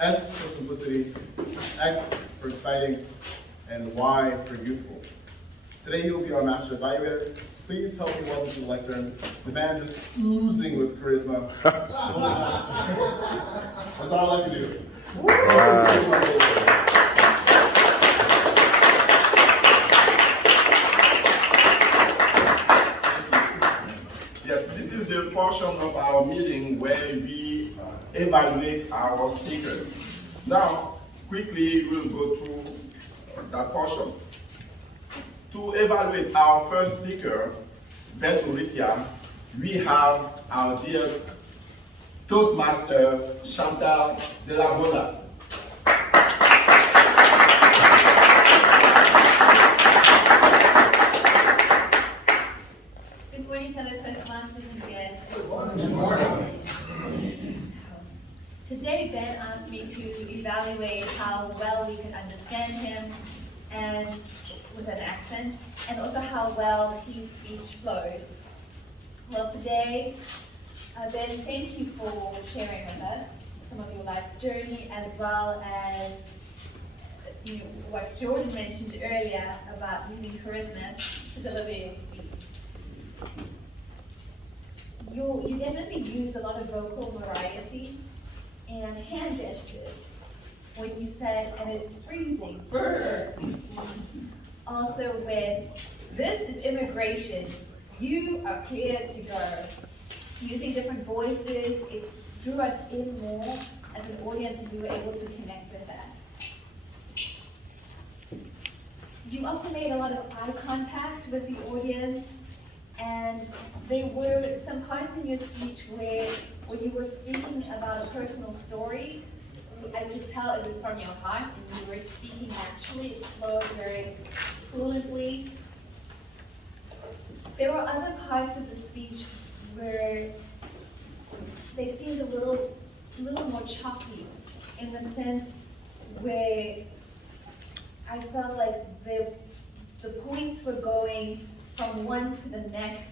S for simplicity, X for exciting, and Y for youthful. Today he will be our master evaluator. Please help me welcome to the lectern, the man just oozing with charisma. That's all I like to do. Yes, this is the portion of our meeting where we evaluate our speakers. Now, quickly we'll go through that portion. To evaluate our first speaker, Ben Uritia, we have our dear Toastmaster Chantal de la Bona. Good morning, fellow Toastmasters and guests. Good morning. Today, Ben asked me to evaluate how well we could understand him and with an accent, and also how well his speech flowed. Well, today, Ben, thank you for sharing with us some of your life's journey, as well as what Jordan mentioned earlier about using charisma to deliver your speech. You definitely use a lot of vocal variety and hand gestures when you said, and it's freezing, brr. Also with, this is immigration, you are clear to go. Using different voices, it drew us in more as an audience, and we were able to connect with that. You also made a lot of eye contact with the audience, and there were some parts in your speech where you were speaking about a personal story. I could tell it was from your heart, and you were speaking naturally. It flowed very fluently. There were other parts of the speech where they seemed a little more choppy, in the sense where I felt like the points were going from one to the next.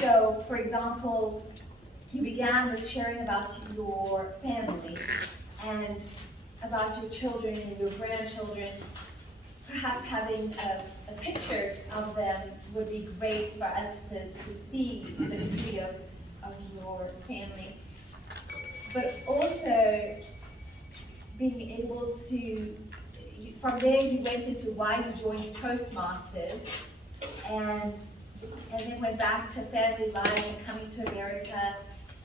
So, for example, you began with sharing about your family and about your children and your grandchildren. Perhaps having a picture of them would be great for us to see the beauty of your family. But also being able to, from there you went into why you joined Toastmasters, and then went back to family life and coming to America,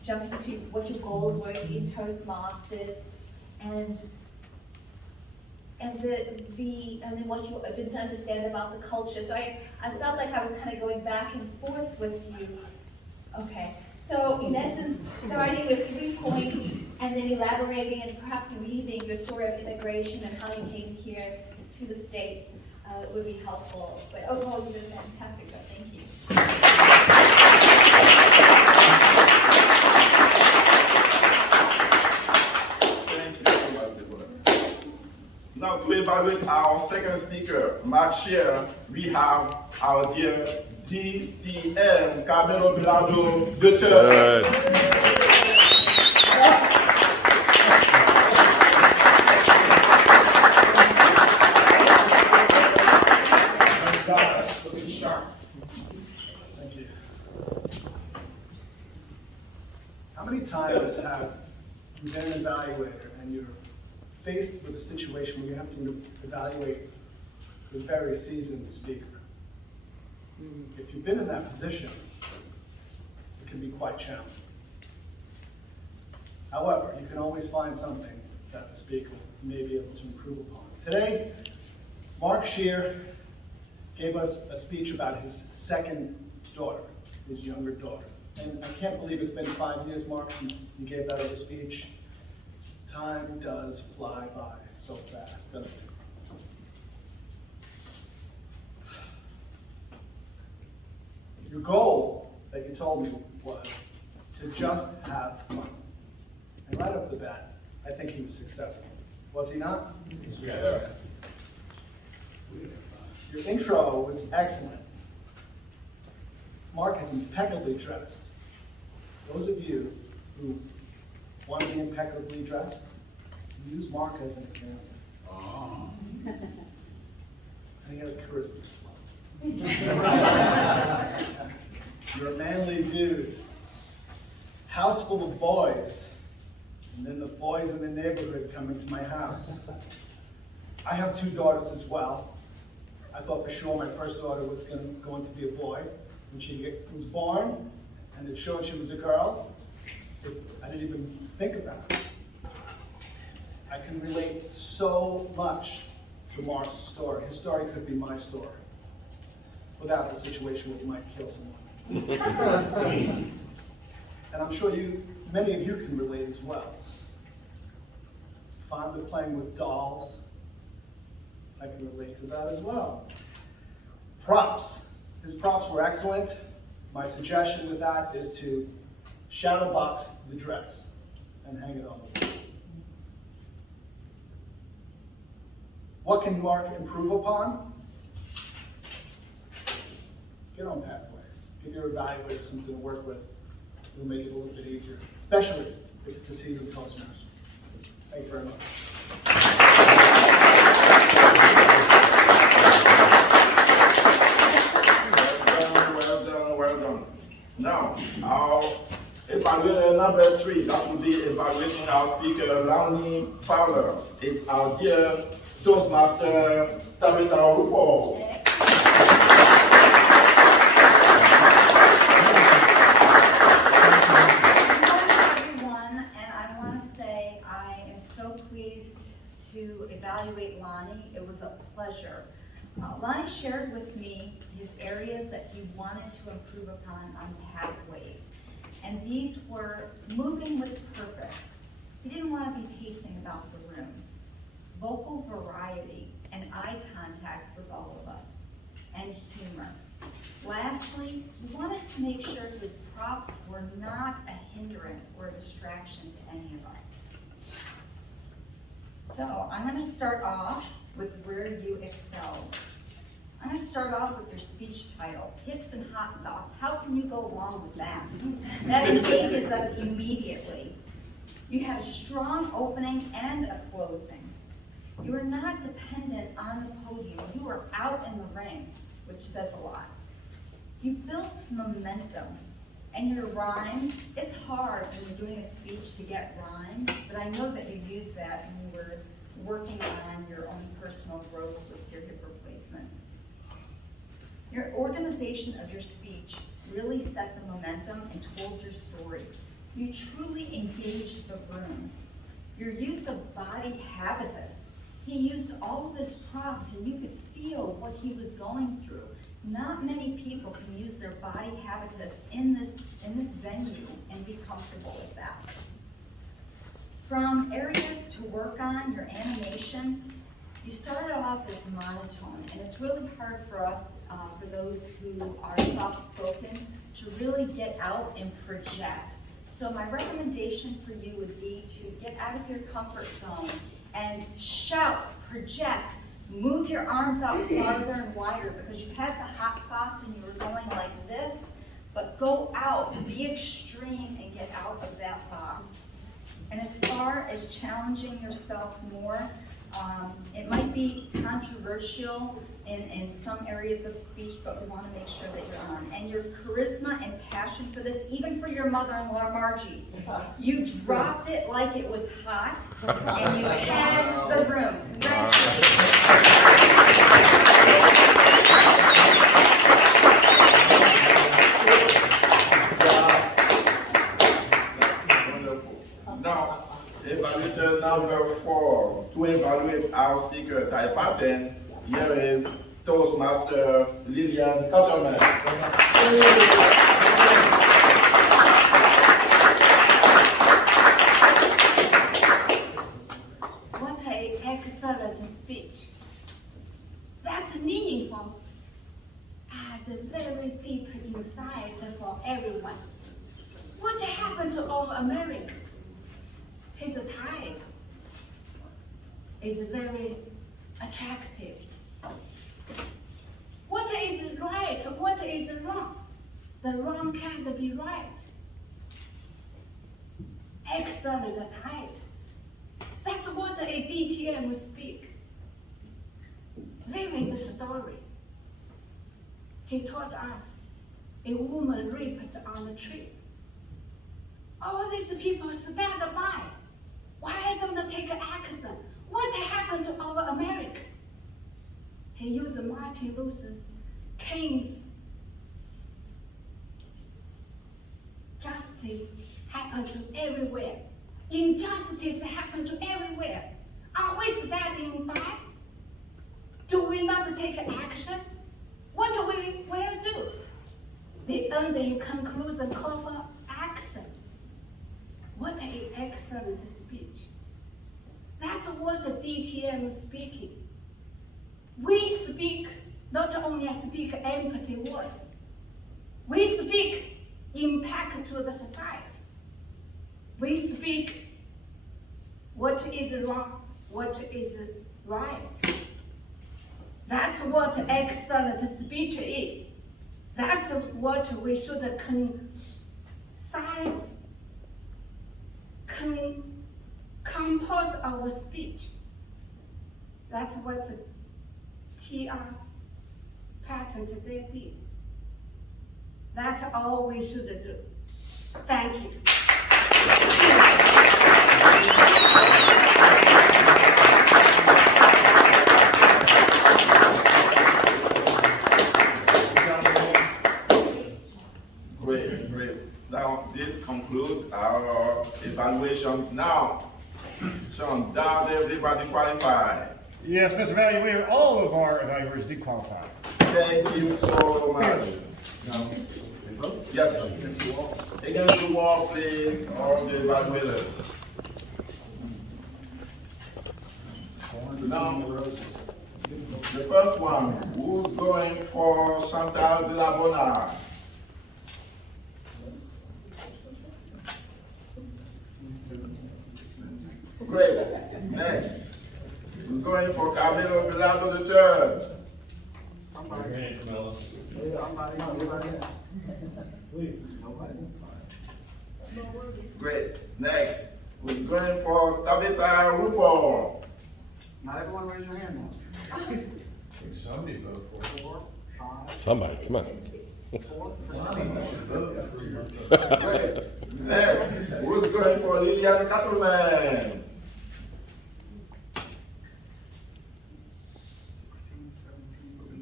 jumping to what your goals were in Toastmasters, and then what you didn't understand about the culture. So I felt like I was kind of going back and forth with you. Okay, so in essence, starting with 3 points and then elaborating and perhaps weaving your story of immigration and how you came here to the States would be helpful. But overall, you did a fantastic job. Thank you. Now, to evaluate our second speaker, March here, we have our dear DTM Carmelo Bilado III. Thank you. How many times have you been an evaluator and you're faced with a situation where you have to evaluate a very seasoned speaker? If you've been in that position, it can be quite challenging. However, you can always find something that the speaker may be able to improve upon. Today, Mark Shear gave us a speech about his second daughter, his younger daughter. And I can't believe it's been 5 years, Mark, since you gave that other speech. Time does fly by so fast, doesn't it? Your goal that you told me was to just have fun. And right off the bat, I think he was successful. Was he not? Yeah. Your intro was excellent. Mark is impeccably dressed. Those of you who want to be impeccably dressed, Use Mark as an example. And he has charisma as well. You're a manly dude. House full of boys. And then the boys in the neighborhood come into my house. I have 2 daughters as well. I thought for sure my first daughter was going to be a boy. When she was born, and it showed she was a girl, I didn't even think about it. I can relate so much to Mark's story. His story could be my story, without the situation where he might kill someone. And I'm sure many of you can relate as well. Fond of playing with dolls. I can relate to that as well. Props. His props were excellent. My suggestion with that is to shadow box the dress and hang it on the wall. What can Mark improve upon? Get on pathways. Give your evaluator something to work with. It'll make it a little bit easier, especially if it's a seasoned Toastmaster. Thank you very much. Well done. Now, our evaluator number 3, that will be evaluating our speaker, Lonnie Fowler. It's our dear Toastmaster, Tabitha Rupo. Evaluate Lonnie. It was a pleasure. Lonnie shared with me his areas that he wanted to improve upon on pathways. And these were moving with purpose. He didn't want to be pacing about the room. Vocal variety and eye contact with all of us. And humor. Lastly, he wanted to make sure his props were not a hindrance or a distraction to any of us. So I'm going to start off with where you excelled. I'm going to start off with your speech title, Hits and Hot Sauce. How can you go wrong with that? That engages us immediately. You had a strong opening and a closing. You are not dependent on the podium. You are out in the ring, which says a lot. You built momentum. And your rhymes, it's hard when you're doing a speech to get rhymes, but I know that you used that when you were working on your own personal growth with your hip replacement. Your organization of your speech really set the momentum and told your story. You truly engaged the room. Your use of body habitus, he used all of his props and you could feel what he was going through. Not many people can use their body habitus in this venue and be comfortable with that. From areas to work on, your animation, you started off as monotone, and it's really hard for us, for those who are soft-spoken, to really get out and project. So my recommendation for you would be to get out of your comfort zone and shout, project, move your arms out farther and wider because you had the hot sauce and you were going like this, but go out, be extreme and get out of that box. And as far as challenging yourself more, it might be controversial in some areas of speech, but we want to make sure that you're on. And your charisma and passion for this, even for your mother-in-law, Margie, you dropped it like it was hot, and you had the room. Now, evaluator number 4, to evaluate our speaker type pattern, here is Toastmaster Lillian Cutterman. What an excellent speech. That's meaningful and very deep insight for everyone. What happened to all America? His tide is very attractive. What is right? What is wrong? The wrong can't be right. Excellent tide. That's what what a DTM speak. Vivid story. He taught us a woman raped on the tree. All these people stand by. Why don't they take action? What happened to our America? He used Martin Luther King's justice happen to everywhere. Injustice happen to everywhere. Are we standing by? Do we not take action? What we will do? The ending conclusion call for action. What an excellent speech. That's what the DTM is speaking. We speak, not only speak empty words, we speak impact to the society. We speak what is wrong, what is right. That's what excellent speech is. That's what we should compose our speech. That's what the TR patent they did. That's all we should do. Thank you. Great, great. Now, this concludes our evaluation. Now, Sean, does everybody qualify? Yes, Mr. Valuator, all of our evaluators did qualify. Thank you so much. Yes, against the wall, please, all the evaluators. Now, the first one, who's going for Chantal de la Bonard? Great. Next. Who's going for Camilo Vilado III? Great. Next. Who's going for Tabitha RuPaul? Not everyone raise your hand now. Somebody vote for 4, 5, Somebody, come on. 4. Great. Next. Who's going for Lillian Cattleman?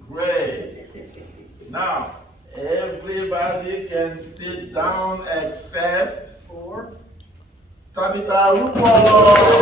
Great. Now, everybody can sit down except 4. Tabitha RuPaul.